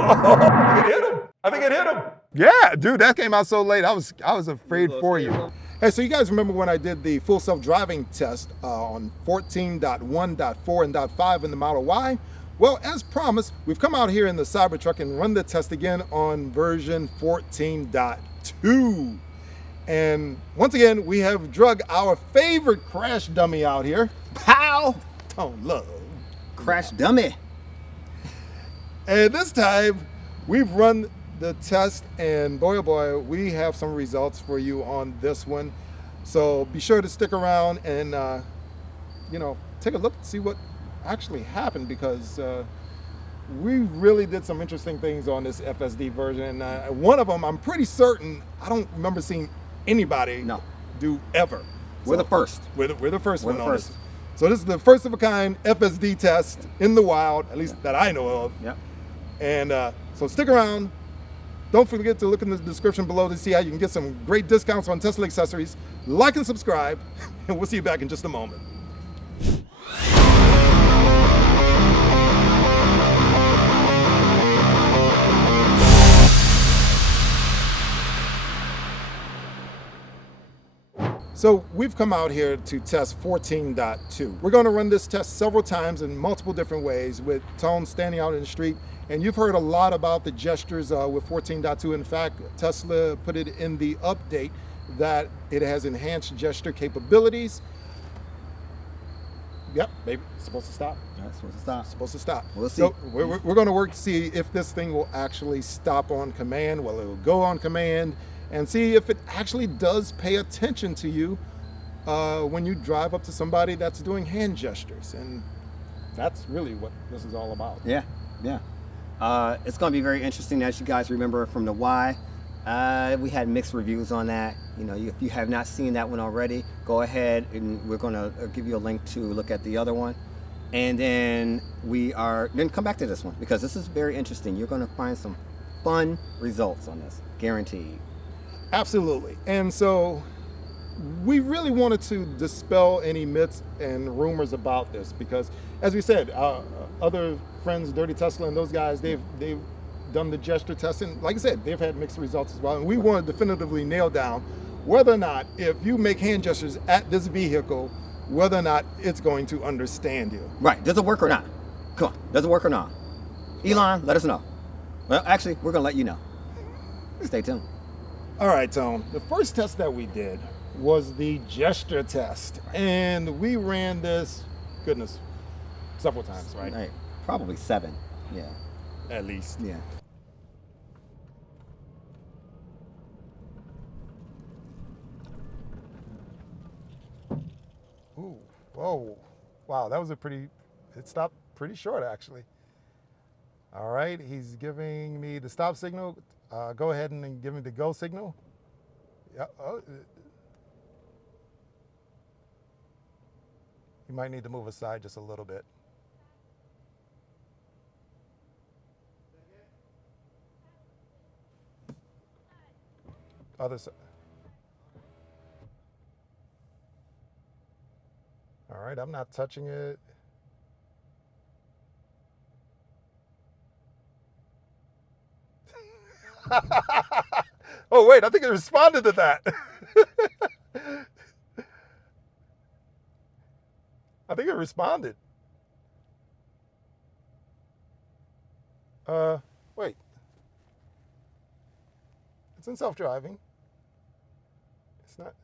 It hit him. I think it hit him. Yeah, dude, that came out so late. I was afraid for you. Hey, so you guys remember when I did the full self-driving test on 14.1.4 and .5 in the Model Y? Well, as promised, we've come out here in the Cybertruck and run the test again on version 14.2. And once again, we have drug our favorite crash dummy out here. Pow! Oh, love. Crash dummy. And this time, we've run the test, and boy, oh boy, we have some results for you on this one. So be sure to stick around and, take a look and see what actually happened, because we really did some interesting things on this FSD version. And one of them, I'm pretty certain, I don't remember seeing anybody do ever. We're the first. We're the first one on this. So this is the first of a kind FSD test in the wild, at least that I know of. Yep. And so stick around. Don't forget to look in the description below to see how you can get some great discounts on Tesla accessories. Like and subscribe, and we'll see you back in just a moment. So we've come out here to test 14.2. We're going to run this test several times in multiple different ways with Tone standing out in the street. And you've heard a lot about the gestures with 14.2. In fact, Tesla put it in the update that it has enhanced gesture capabilities. Yep, maybe it's supposed to stop. It's supposed to stop. Supposed to stop. We'll see. So we're going to work to see if this thing will actually stop on command. Well, it will go on command, and see if it actually does pay attention to you when you drive up to somebody that's doing hand gestures. And that's really what this is all about. Yeah, yeah. It's going to be very interesting. As you guys remember from the Y, we had mixed reviews on that. If you have not seen that one already, go ahead and we're going to give you a link to look at the other one. And then then come back to this one, because this is very interesting. You're going to find some fun results on this, guaranteed. Absolutely. And so we really wanted to dispel any myths and rumors about this, because as we said, other friends, Dirty Tesla and those guys, they've done the gesture test, and like I said, they've had mixed results as well. And we want to definitively nail down whether or not, if you make hand gestures at this vehicle, whether or not it's going to understand you. Right. Does it work or not? Come on. Does it work or not? Elon, let us know. Well, actually, we're going to let you know. Stay tuned. All right, Tone. The first test that we did was the gesture test. And we ran this, goodness, several times, right? Right. Probably 7. Yeah. At least. Yeah. Ooh, whoa. Wow, that was it stopped pretty short, actually. All right, he's giving me the stop signal. Go ahead and give me the go signal. Yeah. Oh, you might need to move aside just a little bit. Other side. All right, I'm not touching it. Oh, wait, I think it responded to that. I think it responded. Wait. It's in self-driving. It's not,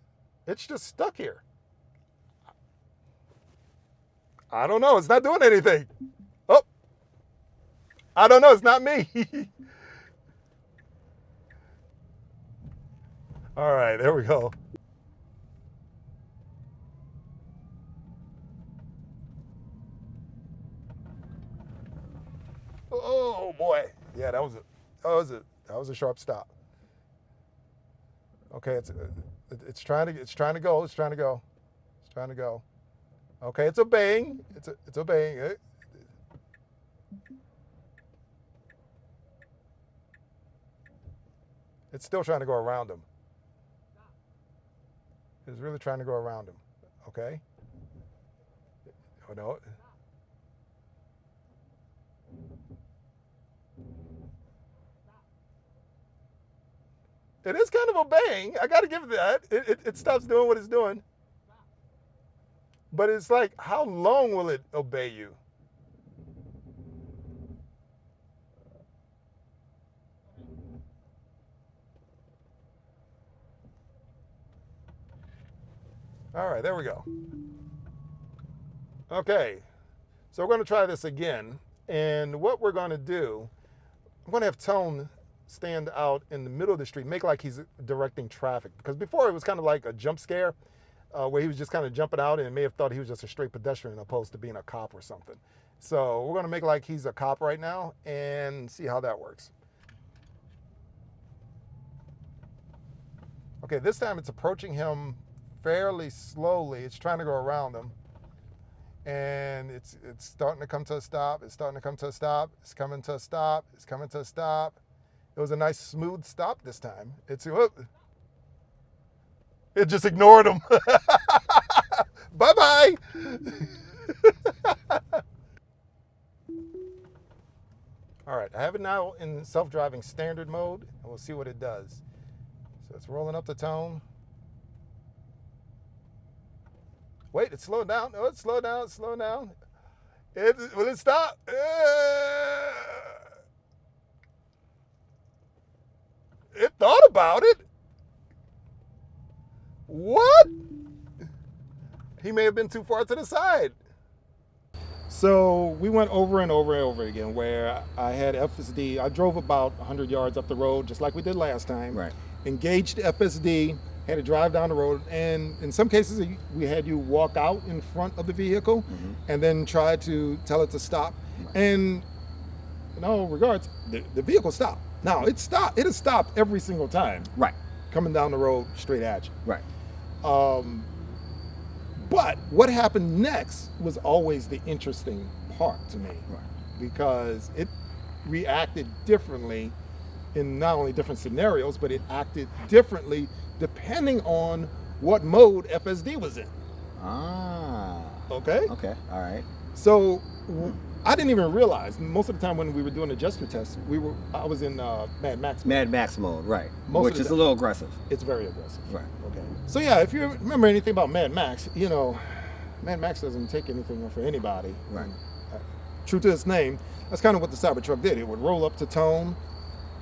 it's just stuck here. I don't know, it's not doing anything. Oh, I don't know, it's not me. All right, there we go. Oh boy, yeah, that was a sharp stop. Okay, it's trying to go. Okay, it's obeying. It's obeying. It's still trying to go around him. It's really trying to go around him. Okay. Oh no. It is kind of obeying. I got to give it that. It stops doing what it's doing. But it's like, how long will it obey you? All right, there we go. Okay, so we're going to try this again. And what we're going to do, I'm going to have Tone stand out in the middle of the street, make like he's directing traffic. Because before it was kind of like a jump scare where he was just kind of jumping out and may have thought he was just a straight pedestrian opposed to being a cop or something. So we're going to make like he's a cop right now and see how that works. Okay, this time it's approaching him fairly slowly. It's trying to go around him. And it's starting to come to a stop. It's starting to come to a stop. It's coming to a stop. It's coming to a stop. It was a nice smooth stop this time. It just ignored him. Bye-bye. All right, I have it now in self-driving standard mode, and we'll see what it does. So it's rolling up the tone. Wait, it's slowed down. Oh, it's slowed down. It's slowed down. Will it stop? It thought about it. What? He may have been too far to the side. So we went over and over and over again where I had FSD. I drove about 100 yards up the road, just like we did last time. Right. Engaged FSD, had to drive down the road, and in some cases we had you walk out in front of the vehicle and then try to tell it to stop. Right. And in all regards, the vehicle stopped. Now it stopped. It has stopped every single time. Right. Coming down the road straight at you. Right. But what happened next was always the interesting part to me. Right. Because it reacted differently in not only different scenarios, but it acted differently depending on what mode FSD was in. Ah. Okay? Okay, all right. So I didn't even realize, most of the time when we were doing the gesture tests, I was in Mad Max mode. Mad Max mode, right. Most Which is a little aggressive. It's very aggressive. Right. Okay. So yeah, if you remember anything about Mad Max, you know, Mad Max doesn't take anything for anybody. Right. True to its name, that's kind of what the Cybertruck did. It would roll up to Tone,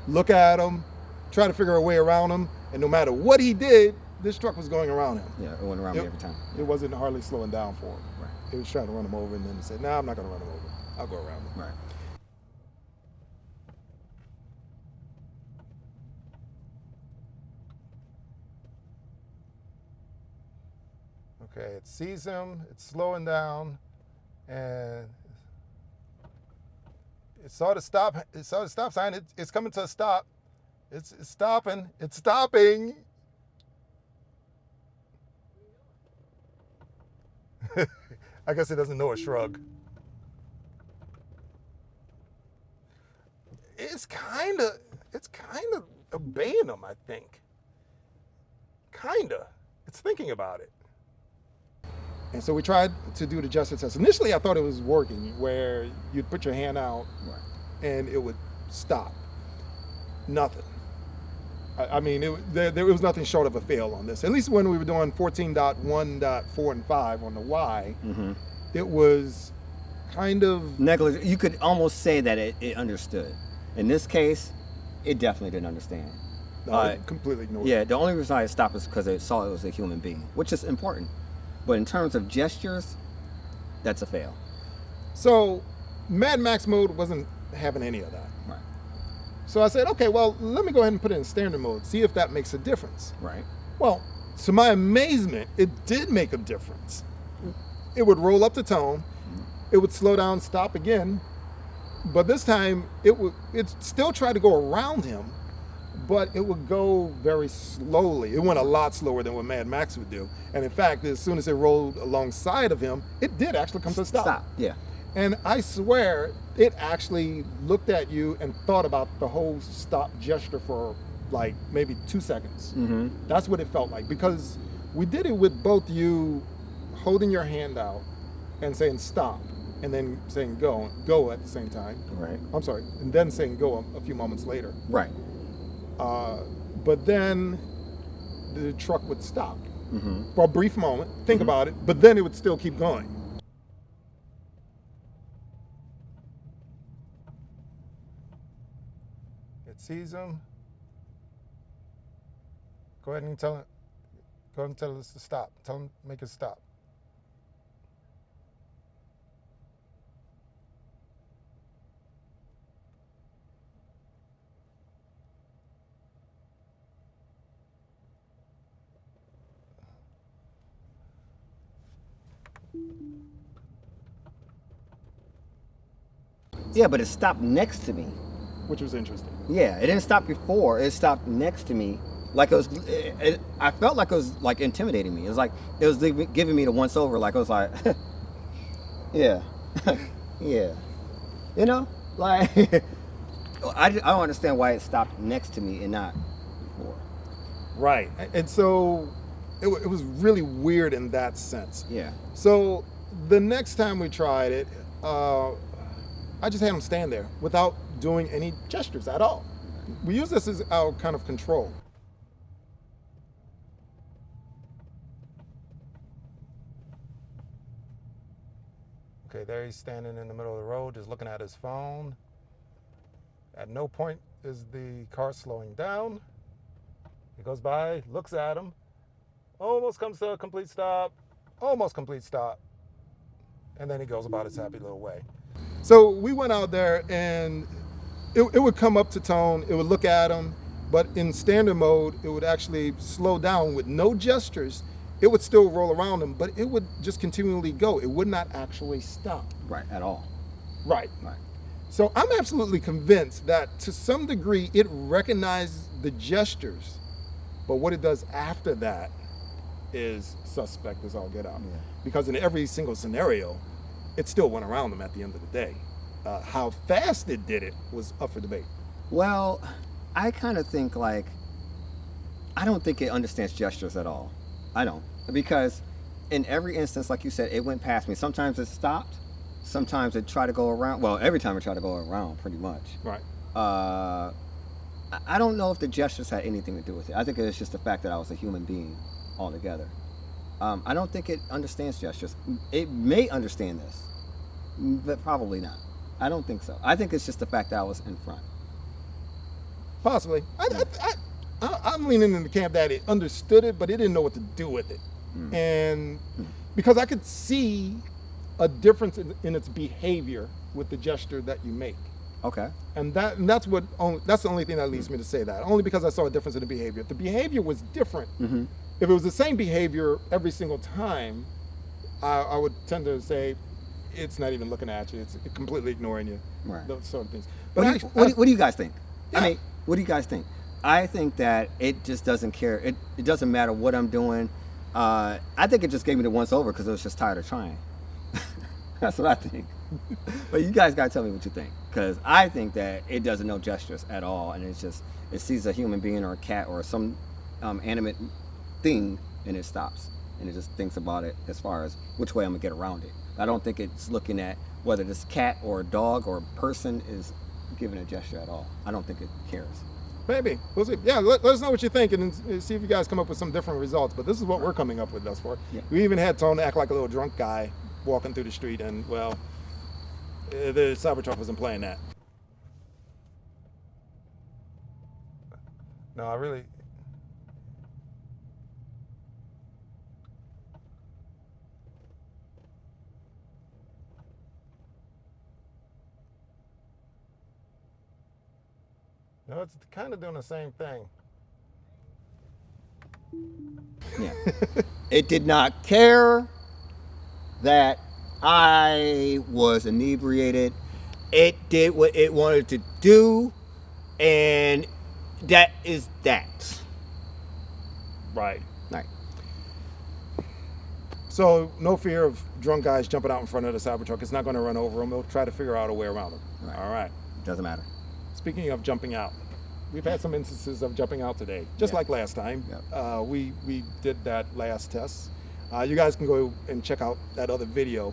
look at him, try to figure a way around him, and no matter what he did, this truck was going around him. Yeah, it went around me every time. It wasn't hardly slowing down for him. Right. It was trying to run him over, and then it said, "No, I'm not going to run him over. I'll go around him." Right. Okay, it sees him, it's slowing down, and it saw the stop sign. It's coming to a stop. It's stopping. It's stopping. I guess it doesn't know a shrug. It's kind of obeying them, I think. Kinda. It's thinking about it. And so we tried to do the gesture test. Initially, I thought it was working, where you'd put your hand out and it would stop. Nothing. I mean, there was nothing short of a fail on this. At least when we were doing 14.1.4 and 5 on the Y, it was kind of negligent. You could almost say that it understood. In this case, it definitely didn't understand. No, it completely ignored it. Yeah, the only reason I stopped is because it saw it was a human being, which is important. But in terms of gestures, that's a fail. So Mad Max mode wasn't having any of that. Right. So I said, okay, well, let me go ahead and put it in standard mode, see if that makes a difference. Right. Well, to my amazement, it did make a difference. It would roll up the tone, it would slow down, stop again, but this time it still tried to go around him, but it would go very slowly. It went a lot slower than what Mad Max would do. And in fact, as soon as it rolled alongside of him, it did actually come to a stop. Stop, yeah. And I swear, it actually looked at you and thought about the whole stop gesture for like maybe 2 seconds. That's what it felt like, because we did it with both you holding your hand out and saying stop, and then saying go at the same time. Right. I'm sorry, and then saying go a few moments later. Right. but then the truck would stop Mm-hmm. for a brief moment, think about it, but then it would still keep going. It sees them. Go ahead and tell it. Go ahead and tell us to stop. Tell them, make it stop. Yeah, but it stopped next to me. Which was interesting. Yeah, it didn't stop before. It stopped next to me. Like it was, I felt like it was like intimidating me. It was like it was giving me the once over. Like I was like, yeah, yeah, you know, like I don't understand why it stopped next to me and not before. Right. And so it was really weird in that sense. Yeah. So the next time we tried it, I just had him stand there without doing any gestures at all. We use this as our kind of control. Okay, there he's standing in the middle of the road, just looking at his phone. At no point is the car slowing down. He goes by, looks at him, almost comes to a complete stop, almost complete stop, and then he goes about his happy little way. So we went out there and it would come up to tone, it would look at him, but in standard mode, it would actually slow down with no gestures. It would still roll around him, but it would just continually go. It would not actually stop. Right, at all. Right. Right. So I'm absolutely convinced that to some degree it recognizes the gestures, but what it does after that is suspect as all get out. Yeah. Because in every single scenario, it still went around them at the end of the day. How fast it did it was up for debate. Well, I kind of think like, I don't think it understands gestures at all. I don't. Because in every instance, like you said, it went past me. Sometimes it stopped. Sometimes it tried to go around. Well, every time it tried to go around, pretty much. Right. I don't know if the gestures had anything to do with it. I think it's just the fact that I was a human being altogether. I don't think it understands gestures. It may understand this, but probably not. I don't think so. I think it's just the fact that I was in front. Possibly. I'm leaning in the camp that it understood it, but it didn't know what to do with it. And because I could see a difference in its behavior with the gesture that you make. Okay. And that's the only thing that leads me to say that. Only because I saw a difference in the behavior. If the behavior was different, if it was the same behavior every single time, I would tend to say it's not even looking at you. It's completely ignoring you. Right. Those sort of things. What do you guys think? Yeah. I mean, what do you guys think? I think that it just doesn't care. It doesn't matter what I'm doing. I think it just gave me the once over because it was just tired of trying. That's what I think. But you guys gotta tell me what you think, because I think that it doesn't know gestures at all, and it sees a human being or a cat or some animate thing, and it stops, and it just thinks about it as far as which way I'm gonna get around it. I don't think it's looking at whether this cat or a dog or a person is giving a gesture at all. I don't think it cares. Maybe. We'll see. Yeah, let us know what you think and see if you guys come up with some different results. But this is what we're coming up with thus far. Yeah. We even had Tone act like a little drunk guy walking through the street, and well, the Cybertruck wasn't playing that. No, I really. No, it's kind of doing the same thing. Yeah. It did not care that I was inebriated. It did what it wanted to do, and that is that. Right. Right. So no fear of drunk guys jumping out in front of the Cybertruck. It's not going to run over them. They'll try to figure out a way around them. Right. All right. Doesn't matter. Speaking of jumping out, we've had some instances of jumping out today, just like last time. Yep. We did that last test. You guys can go and check out that other video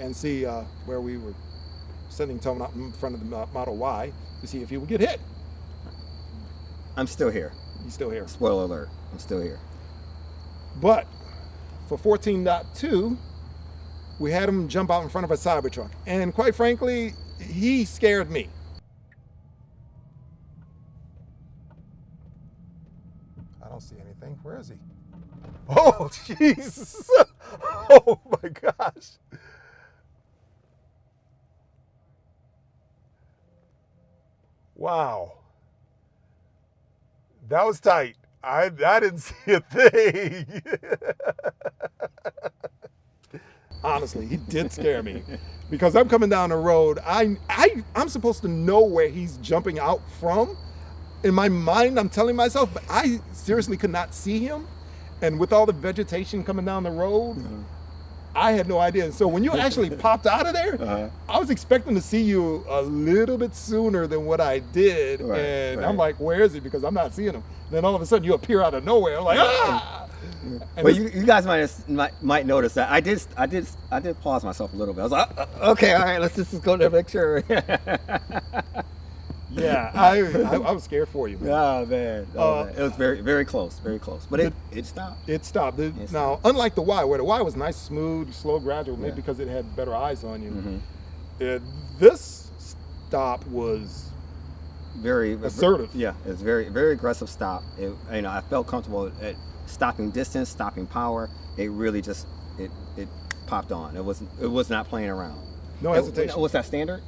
and see where we were sending Tone out in front of the Model Y to see if he would get hit. I'm still here. He's still here. Spoiler alert, I'm still here. But for 14.2, we had him jump out in front of a Cybertruck. And quite frankly, he scared me. I don't see anything. Where is he? Oh, Jesus. Oh, my gosh. Wow. That was tight. I didn't see a thing. Honestly, he did scare me because I'm coming down the road. I'm supposed to know where he's jumping out from. In my mind, I'm telling myself, but I seriously could not see him. And with all the vegetation coming down the road, I had no idea. So when you actually popped out of there, I was expecting to see you a little bit sooner than what I did. And I'm like, where is he? Because I'm not seeing him. Then all of a sudden you appear out of nowhere. I'm like, ah! Well, you guys might notice that I did pause myself a little bit. I was like, okay, all right, let's just go to make sure. Yeah, I was scared for you, man. Oh man, it was very, very close, but it stopped. It stopped. Now, unlike the Y, where the Y was nice, smooth, slow, gradual, maybe because it had better eyes on you. This stop was very assertive. Yeah, it's very, very aggressive stop. I felt comfortable at stopping distance, stopping power. It really just it popped on. It was not playing around. No hesitation. Was that standard?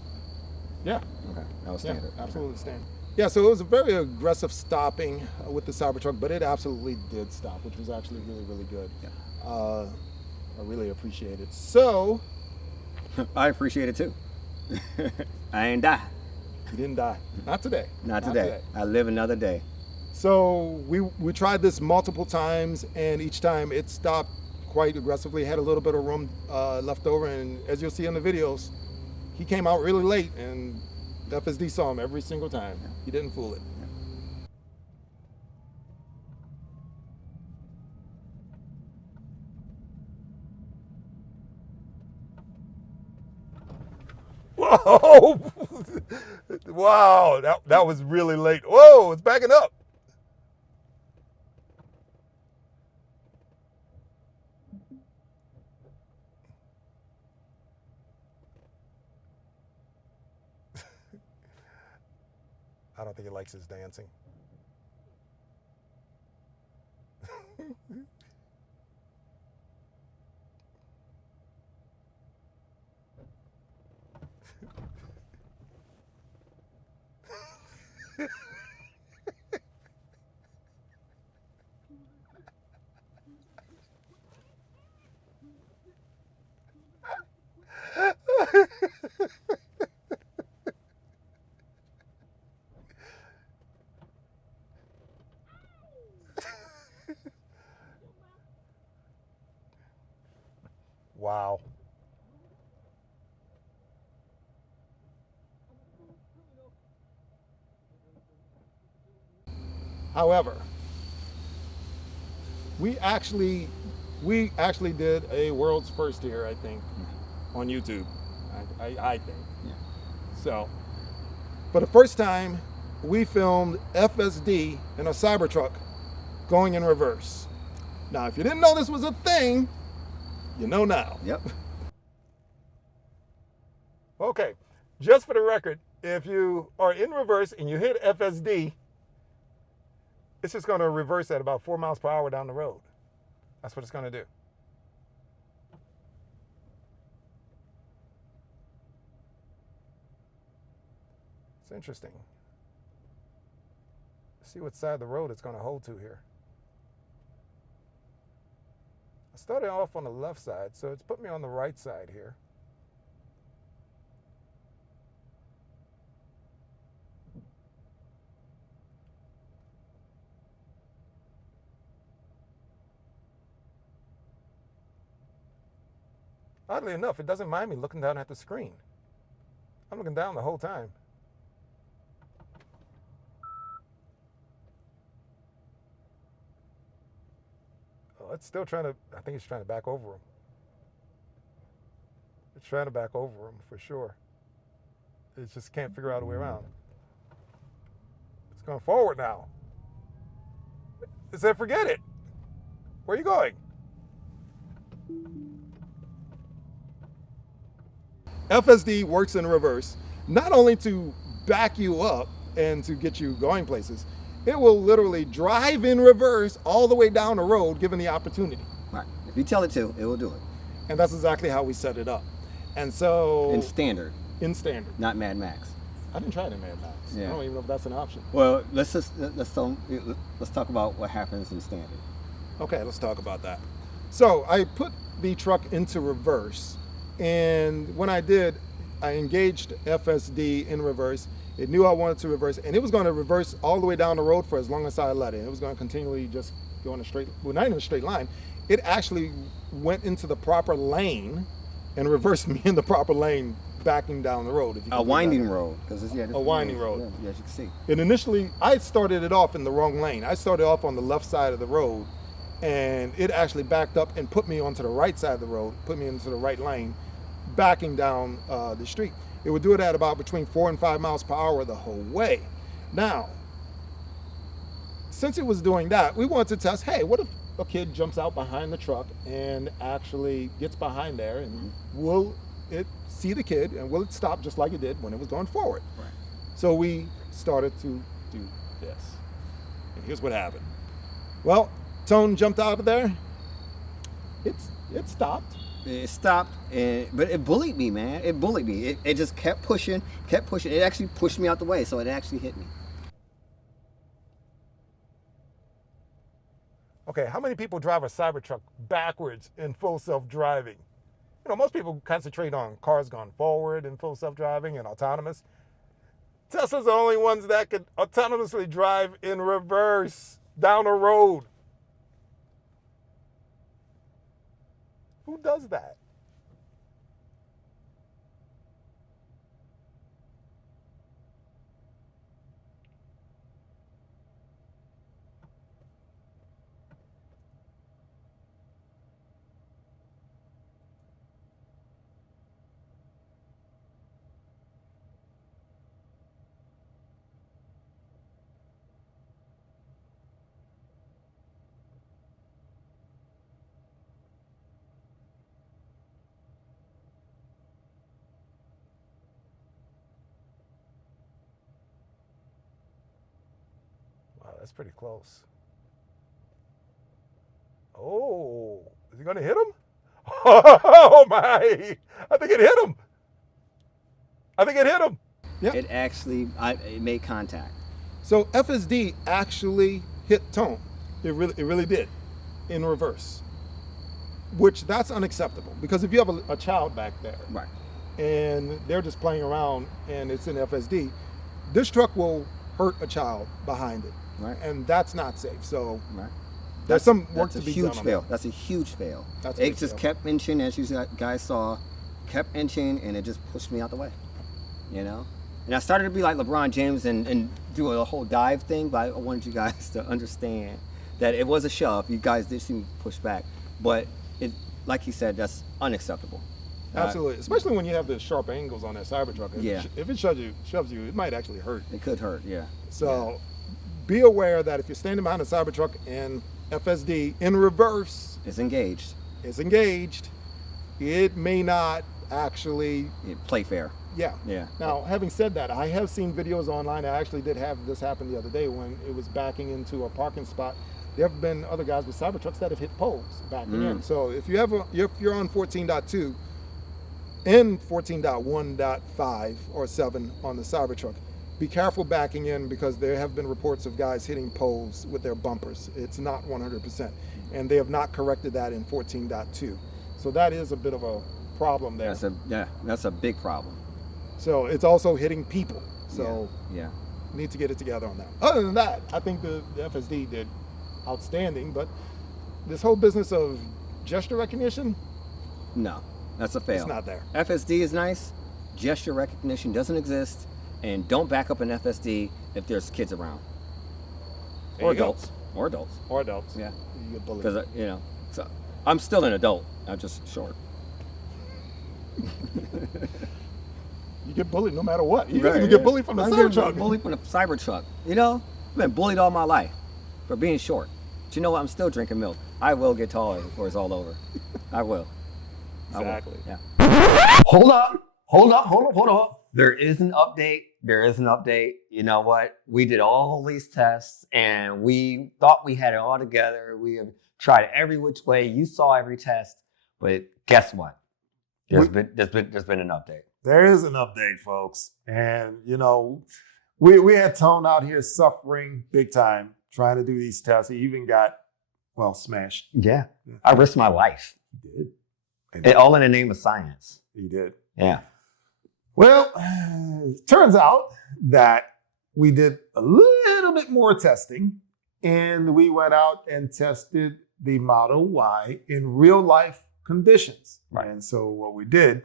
Yeah. Okay, that was standard. Yeah, absolutely standard. Yeah, so it was a very aggressive stopping with the Cybertruck, but it absolutely did stop, which was actually really, really good. Yeah. I really appreciate it. So. I appreciate it too. I ain't die. You didn't die. Not today. Not today. I live another day. So we tried this multiple times, and each time it stopped quite aggressively. It had a little bit of room left over, and as you'll see in the videos, he came out really late, and FSD saw him every single time. He didn't fool it. Whoa! Wow, that was really late. Whoa, it's backing up. I don't think he likes his dancing. Wow. However, we actually did a world's first here, I think, on YouTube. I think. Yeah. So, for the first time, we filmed FSD in a Cybertruck going in reverse. Now, if you didn't know this was a thing, you know now. Yep. Okay, just for the record, if you are in reverse and you hit FSD, it's just going to reverse at about 4 miles per hour down the road. That's what it's going to do. It's interesting. See what side of the road it's going to hold to here. I started off on the left side, so it's put me on the right side here. Oddly enough, it doesn't mind me looking down at the screen. I'm looking down the whole time. Oh, it's still trying to, I think it's trying to back over him. It's trying to back over him for sure. It just can't figure out a way around. It's going forward now. It said, forget it. Where are you going? FSD works in reverse, not only to back you up and to get you going places, it will literally drive in reverse all the way down the road given the opportunity. Right. If you tell it to, it will do it. And that's exactly how we set it up. And so... In standard. In standard. Not Mad Max. I didn't try it in Mad Max. Yeah. I don't even know if that's an option. Well, let's talk about what happens in standard. Okay, let's talk about that. So I put the truck into reverse, and when I did, I engaged FSD in reverse. It knew I wanted to reverse, and it was going to reverse all the way down the road for as long as I let it. It was going to continually just go in a straight, well, not in a straight line. It actually went into the proper lane and reversed me in the proper lane, backing down the road. If you A winding road, because it's a winding road. Yeah, as you can see. And initially, I started it off in the wrong lane. I started off on the left side of the road, and it actually backed up and put me onto the right side of the road, put me into the right lane, backing down the street. It would do it at about between 4 and 5 miles per hour the whole way. Now, since it was doing that, we wanted to test, hey, what if a kid jumps out behind the truck and actually gets behind there, and will it see the kid, and will it stop just like it did when it was going forward? Right. So we started to do this. And here's what happened. Well, Tone jumped out of there. It stopped. It stopped, but it bullied me, man. It bullied me. It just kept pushing. It actually pushed me out the way, so it actually hit me. Okay, how many people drive a Cybertruck backwards in full self-driving? You know, most people concentrate on cars going forward in full self-driving and autonomous. Tesla's the only ones that could autonomously drive in reverse down a road. Who does that? Wow, that's pretty close. Oh, is he going to hit him? Oh my! I think it hit him. Yep. It actually, it made contact. So FSD actually hit Tone. It really did, in reverse. Which that's unacceptable, because if you have a child back there, Right. and they're just playing around and it's in FSD, this truck will hurt a child behind it, Right. and that's not safe. So Right. there's some work to be done. That's a huge fail. That's a huge fail. That's a big It just fail. kept inching, as you guys saw, kept inching, and it just pushed me out the way. You know? And I started to be like LeBron James and do a whole dive thing, but I wanted you guys to understand that it was a shove. You guys did seem to push back, but it, like he said, that's unacceptable. Absolutely, especially when you have the sharp angles on that Cybertruck. Yeah. If it shoves you, it might actually hurt. It could hurt, yeah. So be aware that if you're standing behind a Cybertruck and FSD in reverse It's engaged. is engaged, it may not actually, Play fair. yeah. Yeah. Now, having said that, I have seen videos online. I actually did have this happen the other day when it was backing into a parking spot. There have been other guys with Cybertrucks that have hit poles backing in. So if you have if you're on 14.2 and 14.1.5 or 7 on the Cybertruck, be careful backing in, because there have been reports of guys hitting poles with their bumpers. It's not 100%, and they have not corrected that in 14.2. So that is a bit of a problem there. That's a big problem. So it's also hitting people. So yeah. need to get it together on that. Other than that, I think the FSD did outstanding, but this whole business of gesture recognition, No, that's a fail. it's not there. FSD is nice. Gesture recognition doesn't exist, and don't back up an FSD if there's kids around, or adults, or adults. Or adults. Yeah, You get bullied. because so I'm still an adult. I'm just short. You get bullied no matter what. You Right, even yeah. get bullied from the I'm getting Cybertruck. bullied from the Cybertruck. I've been bullied all my life for being short. But you know what? I'm still drinking milk. I will get taller before it's all over. I will. Exactly. I will. Yeah. Hold up. There is an update. You know what? We did all these tests and we thought we had it all together. We have tried every which way. You saw every test, but guess what? There's been an update. There is an update, folks. And, we had Tone out here suffering big time trying to do these tests. He even got, smashed. Yeah. I risked my life. He did. And all in the name of science. He did. Yeah. Well, it turns out that we did a little bit more testing, and we went out and tested the Model Y in real life conditions. Right. And so what we did,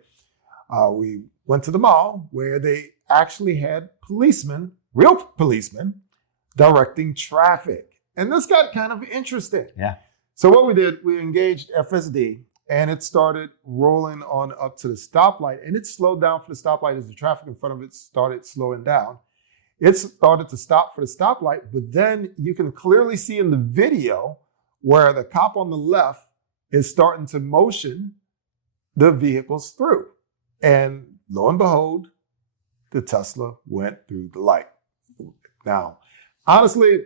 we went to the mall where they actually had real policemen, directing traffic. And this got kind of interesting. Yeah. So what we did, we engaged FSD, and it started rolling on up to the stoplight, and it slowed down for the stoplight as the traffic in front of it started slowing down. It started to stop for the stoplight, but then you can clearly see in the video where the cop on the left is starting to motion the vehicles through. And lo and behold, the Tesla went through the light. Now, honestly,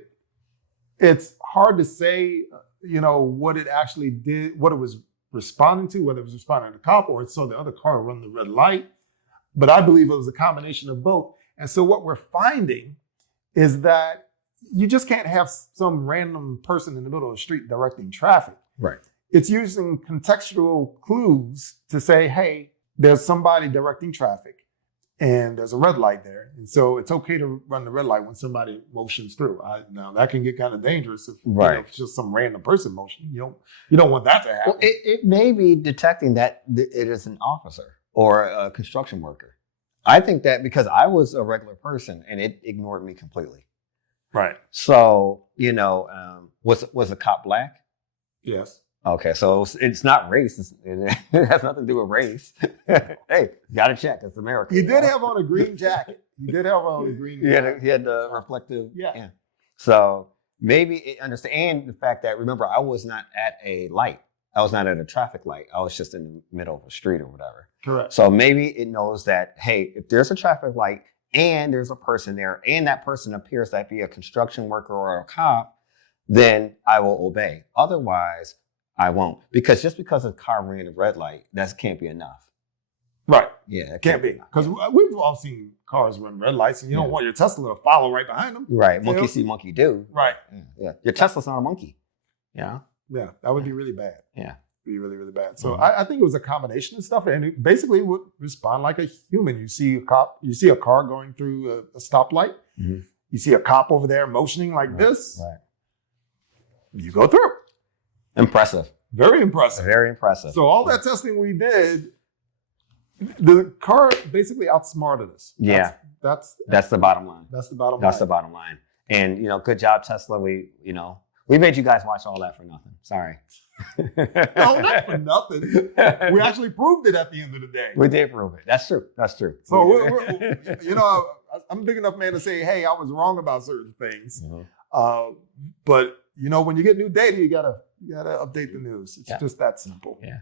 it's hard to say, what it actually did, what it was responding to, whether it was responding to the cop or it saw the other car run the red light. But I believe it was a combination of both. And so what we're finding is that you just can't have some random person in the middle of the street directing traffic. Right. It's using contextual clues to say, hey, there's somebody directing traffic and there's a red light there. And so it's okay to run the red light when somebody motions through. Now that can get kind of dangerous if, if it's just some random person motion. You don't want that to happen. Well, it may be detecting that it is an officer or a construction worker. I think that because I was a regular person and it ignored me completely. Right. So, was the cop black? Yes. Okay, so it's not race. It has nothing to do with race. Hey, you got to check. It's America. He did have on a green jacket. He had the reflective. Yeah. So maybe it understand the fact that, remember, I was not at a light. I was not at a traffic light. I was just in the middle of a street or whatever. Correct. So maybe it knows that, hey, if there's a traffic light and there's a person there and that person appears to be a construction worker or a cop, then I will obey. Otherwise, I won't. Because just because a car ran a red light, that can't be enough. Right. Yeah. It can't be. Because we've all seen cars run red lights and you don't want your Tesla to follow right behind them. Right. Monkey see, monkey do. Right. Yeah. Your Tesla's not a monkey. Yeah. Yeah. That would be really bad. Yeah. Be really, really bad. So I think it was a combination of stuff, and it basically would respond like a human. You see a car going through a stoplight. Mm-hmm. You see a cop over there motioning like this. Right. You go through. Impressive. Very impressive. Very impressive. So all that testing we did, the car basically outsmarted us. Yeah. That's the bottom line. That's the bottom line. That's the bottom line. And good job, Tesla. We made you guys watch all that for nothing. Sorry. No, not for nothing. We actually proved it at the end of the day. We did prove it. That's true. So I'm a big enough man to say, hey, I was wrong about certain things. Mm-hmm. But when you get new data, you gotta update the news. It's just that simple. Yeah.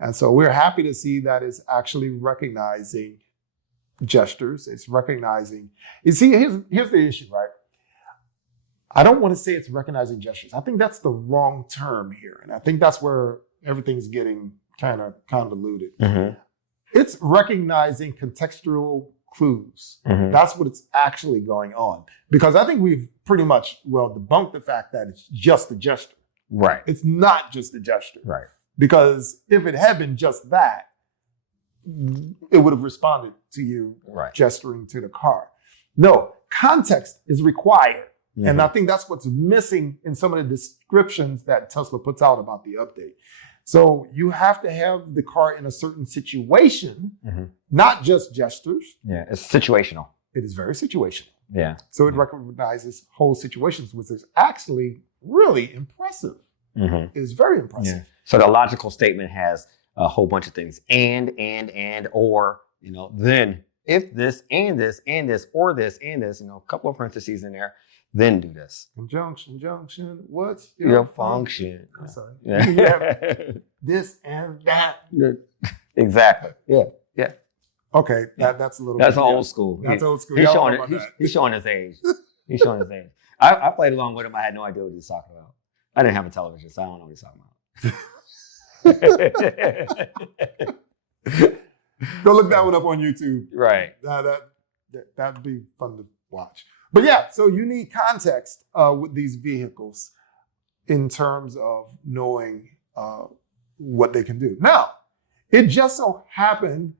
And so we're happy to see that it's actually recognizing gestures. It's recognizing. You see, here's the issue, right? I don't want to say it's recognizing gestures. I think that's the wrong term here. And I think that's where everything's getting kind of convoluted. Mm-hmm. It's recognizing contextual clues. Mm-hmm. That's what it's actually going on. Because I think we've pretty much, debunked the fact that it's just a gesture. Right. It's not just a gesture. Right. Because if it had been just that, it would have responded to you gesturing to the car. No, context is required. Mm-hmm. And I think that's what's missing in some of the descriptions that Tesla puts out about the update. So you have to have the car in a certain situation, mm-hmm. not just gestures. Yeah, it's situational. It is very situational. Yeah. So it recognizes whole situations, which is actually really impressive. Mm-hmm. It is very impressive. Yeah. So the logical statement has a whole bunch of things. And, or, then if this, and this, and this, or this, and this, a couple of parentheses in there. then do this. Conjunction, junction, what's Your function. I'm sorry. Yeah. This and that. Exactly. Yeah. Okay, that's a little That's bit old school. That's old school. He's Y'all showing know about that. he's showing his age. He's showing his age. I played along with him. I had no idea what he was talking about. I didn't have a television, so I don't know what he's talking about. Go look that one up on YouTube. Right. That'd be fun to watch. But yeah, so you need context with these vehicles in terms of knowing what they can do. Now, it just so happened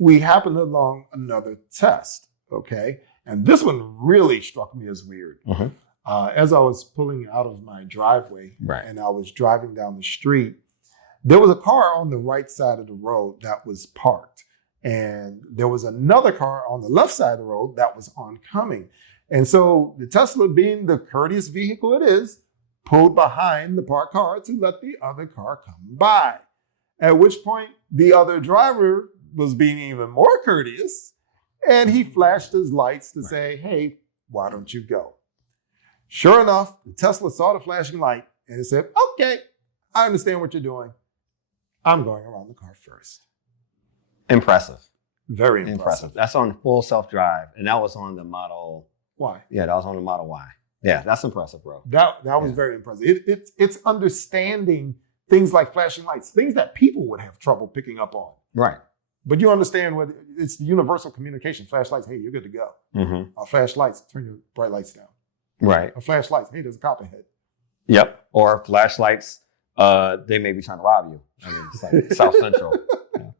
we happened along another test, okay? And this one really struck me as weird. Mm-hmm. As I was pulling out of my driveway Right. and I was driving down the street, there was a car on the right side of the road that was parked. And there was another car on the left side of the road that was oncoming. And so the Tesla, being the courteous vehicle it is, pulled behind the parked car to let the other car come by. At which point the other driver was being even more courteous, and he flashed his lights to say, hey, why don't you go? Sure enough, the Tesla saw the flashing light and it said, okay, I understand what you're doing. I'm going around the car first. Impressive. Very impressive. That's on full self-drive, and that was on the Model. Why? Yeah, that was on the Model Y. Yeah, that's impressive, bro. That was very impressive. It's understanding things like flashing lights, things that people would have trouble picking up on. Right. But you understand what it's the universal communication. Flashlights, hey, you're good to go. Mm-hmm. Flashlights, turn your bright lights down. Right. Flashlights, hey, there's a cop ahead. Yep. Or flashlights, they may be trying to rob you. I mean, it's like South Central,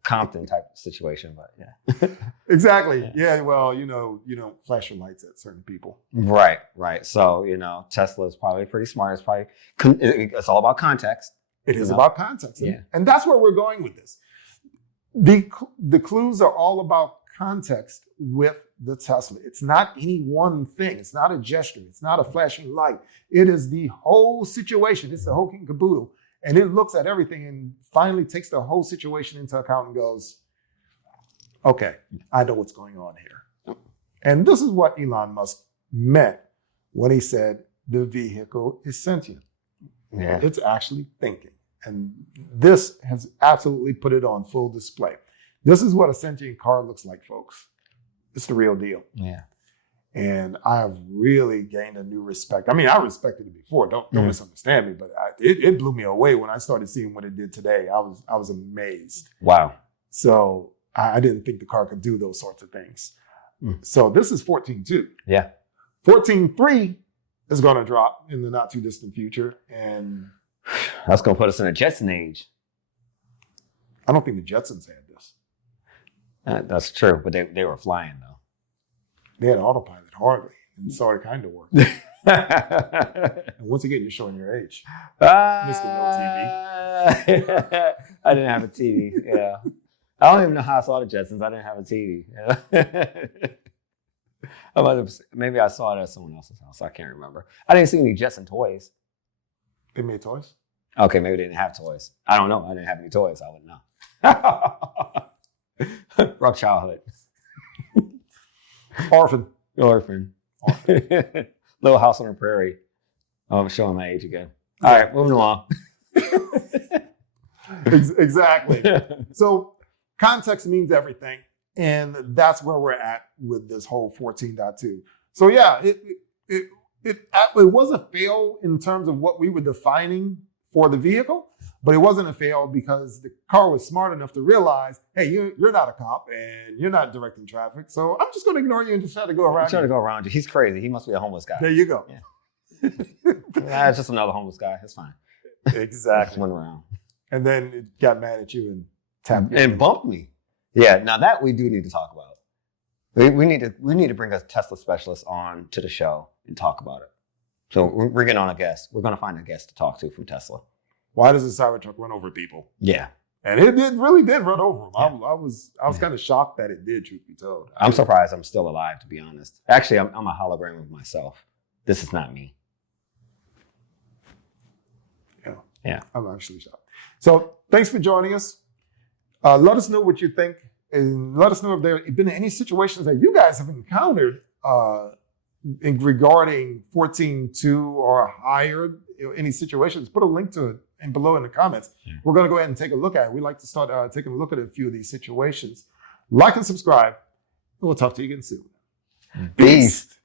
Compton type situation, but yeah. Exactly. Yeah. Well, you don't flash your lights at certain people. Right. So, Tesla is probably pretty smart. It's probably, it's all about context. It is about context. Yeah. And that's where we're going with this. The clues are all about context with the Tesla. It's not any one thing. It's not a gesture. It's not a flashing light. It is the whole situation. It's the whole king caboodle. And it looks at everything and finally takes the whole situation into account and goes, okay, I know what's going on here. And this is what Elon Musk meant when he said the vehicle is sentient. Yeah. It's actually thinking. And this has absolutely put it on full display. This is what a sentient car looks like, folks. It's the real deal. Yeah. And I have really gained a new respect. I mean, I respected it before. Don't misunderstand me, but it blew me away when I started seeing what it did today. I was amazed. Wow. So I didn't think the car could do those sorts of things. So this is 14.2. Yeah. 14.3 is going to drop in the not too distant future. And that's going to put us in a Jetson age. I don't think the Jetsons had this. That's true, but they were flying, though. They had autopilot, hardly. And so it kind of worked. And once again, you're showing your age. Mr. No TV. I didn't have a TV, yeah. I don't even know how I saw the Jetsons. I didn't have a TV. Maybe I saw it at someone else's house. I can't remember. I didn't see any Jetson toys. They made toys? Okay, maybe they didn't have toys. I don't know. I didn't have any toys. I wouldn't know. Rough childhood. Orphan. Little House on the Prairie. Oh, I'm showing my age again. All right, moving along. Exactly. So context means everything. And that's where we're at with this whole 14.2. So yeah, it was a fail in terms of what we were defining for the vehicle, but it wasn't a fail because the car was smart enough to realize, hey, you're not a cop and you're not directing traffic, so I'm just going to ignore you and just try to go around. Try to go around you. He's crazy. He must be a homeless guy. There you go. Yeah. It's just another homeless guy. It's fine. Exactly. Just went around. And then it got mad at you and tapped you. And bumped me. Yeah. Now that we do need to talk about. We need to bring a Tesla specialist on to the show and talk about it. So we're getting on a guest. We're going to find a guest to talk to from Tesla. Why does the Cybertruck run over people? Yeah. And it really did run over them. Yeah. I was kind of shocked that it did, truth be told. I'm surprised I'm still alive, to be honest. Actually, I'm a hologram of myself. This is not me. Yeah. I'm actually shocked. So thanks for joining us. Let us know what you think. And let us know if there have been any situations that you guys have encountered regarding 14.2 or higher, any situations, put a link to it and below in the comments. We're going to go ahead and take a look at it. We like to start taking a look at a few of these situations. Like and subscribe, and we'll talk to you again soon. Beast.